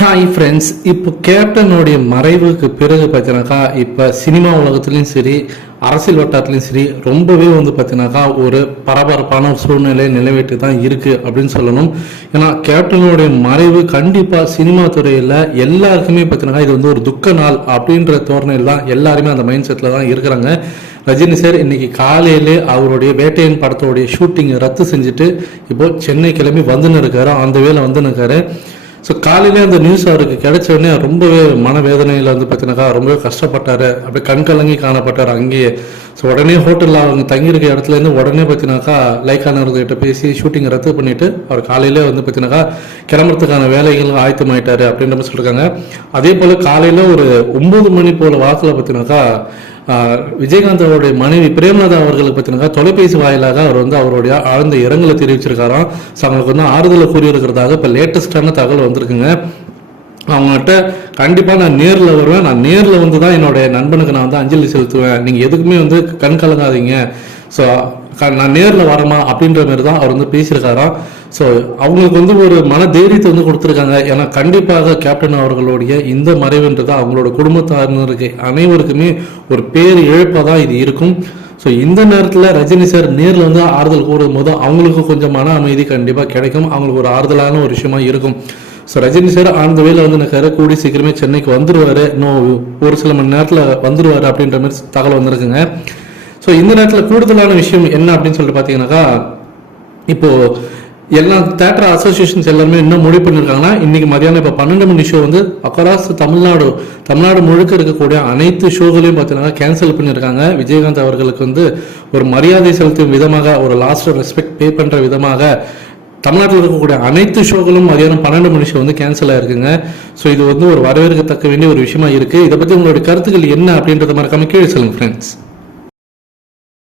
Hi friends இப்போ கேப்டனுடைய மறைவுக்கு பிறகு பார்த்தீங்கன்னாக்கா இப்போ சினிமா உலகத்துலேயும் சரி அரசியல் வட்டாரத்துலையும் சரி ரொம்பவே வந்து பார்த்தீங்கன்னாக்கா ஒரு பரபரப்பான ஒரு சூழ்நிலை நிலவேட்டு தான் இருக்குது அப்படின்னு சொல்லணும். ஏன்னா கேப்டனுடைய மறைவு கண்டிப்பாக சினிமா துறையில் எல்லாருக்குமே பார்த்தீங்கன்னாக்கா இது வந்து ஒரு துக்க நாள் அப்படின்ற தோரணையில் தான் எல்லாருமே அந்த மைண்ட் செட்டில் தான் இருக்கிறாங்க. ரஜினி சார் இன்னைக்கு காலையிலே அவருடைய வேட்டையன் படத்தோடைய ஷூட்டிங்கை ரத்து செஞ்சுட்டு இப்போ சென்னை கிளம்பி வந்துன்னு இருக்காரு அந்த வேலை வந்துன்னு இருக்காரு. ஸோ காலையிலே அந்த நியூஸ் அவருக்கு கிடைச்ச உடனே ரொம்பவே மனவேதனையில் வந்து பார்த்தீங்கன்னாக்கா ரொம்பவே கஷ்டப்பட்டார். அப்படியே கண் கலங்கி காணப்பட்டார் அங்கேயே. ஸோ உடனே ஹோட்டலில் அவங்க தங்கியிருக்க இடத்துலேருந்து உடனே பார்த்தீங்கன்னாக்கா லைக்கானவர்கிட்ட பேசி ஷூட்டிங் ரத்து பண்ணிட்டு அவர் காலையிலே வந்து பார்த்தீங்கன்னாக்கா கிளம்புறதுக்கான வேலைகள் ஆயத்தமாயிட்டாரு அப்படின்ற மாதிரி சொல்லியிருக்காங்க அதே போல் காலையில் ஒரு ஒம்பது மணி போல் வாக்கில் பார்த்தீங்கன்னாக்கா விஜயகாந்த் அவருடைய மனைவி பிரேமலதா அவர்களை பார்த்தீங்கன்னா தொலைபேசி வாயிலாக அவர் வந்து அவருடைய ஆழ்ந்த இரங்கலை தெரிவிச்சிருக்காராம். ஸோ அவங்களுக்கு வந்து ஆறுதலை கூறியிருக்கிறதாக இப்போ லேட்டஸ்டான தகவல் வந்திருக்குங்க. அவங்ககிட்ட கண்டிப்பாக நான் நேரில் வருவேன். நான் நேரில் வந்து தான் என்னுடைய நண்பனுக்கு நான் வந்து அஞ்சலி செலுத்துவேன். நீங்கள் எதுக்குமே வந்து கண் கலங்காதீங்க. ஸோ நான் நேரில் வரமா அப்படின்ற மாதிரி தான் அவர் வந்து பேசியிருக்காராம் ஸோ அவங்களுக்கு வந்து ஒரு மன தைரியத்தை வந்து கொடுத்துருக்காங்க. ஏன்னா கண்டிப்பாக கேப்டன் அவர்களுடைய இந்த மறைவுன்றது அவங்களோட குடும்பத்தாரினருக்கு அனைவருக்குமே ஒரு பேர் இழப்பாக தான் இது இருக்கும். ஸோ இந்த நேரத்தில் ரஜினி சார் நேரில் வந்து ஆறுதல் கூறும் போது அவங்களுக்கு கொஞ்சம் மன அமைதி கண்டிப்பாக கிடைக்கும். அவங்களுக்கு ஒரு ஆறுதலான ஒரு விஷயமா இருக்கும். ஸோ ரஜினி சார் அந்த வேலை வந்து எனக்கு கூடி சீக்கிரமே சென்னைக்கு வந்துருவாரு. இன்னும் ஒரு சில மணி நேரத்தில் வந்துருவாரு அப்படின்ற மாதிரி தகவல் வந்திருக்குங்க. ஸோ இந்த நேரத்தில் கூடுதலான விஷயம் என்ன அப்படின்னு சொல்லிட்டு பார்த்தீங்கன்னாக்கா இப்போ எல்லா தேட்டர் அசோசியேஷன்ஸ் எல்லாருமே என்ன முடிவு பண்ணியிருக்காங்கன்னா இன்னைக்கு மதியானம் இப்போ பன்னெண்டு மணி ஷோ வந்து அக்கராஸ் தமிழ்நாடு தமிழ்நாடு முழுக்க இருக்கக்கூடிய அனைத்து ஷோகளையும் பார்த்தீங்கன்னா கேன்சல் பண்ணியிருக்காங்க விஜயகாந்த் அவர்களுக்கு வந்து ஒரு மரியாதை செலுத்தும் விதமாக ஒரு லாஸ்ட் ரெஸ்பெக்ட் பே பண்ணுற விதமாக தமிழ்நாட்டில் இருக்கக்கூடிய அனைத்து ஷோகளும் மதியானம் பன்னெண்டு மணி ஷோ வந்து கேன்சல் ஆயிருக்குங்க. ஸோ இது வந்து ஒரு வரவேற்கத்தக்க வேண்டிய ஒரு விஷயமா இருக்கு. இதை பற்றி உங்களுடைய கருத்துக்கள் என்ன அப்படின்றத மறக்காம கீழே சொல்லுங்க ஃப்ரெண்ட்ஸ்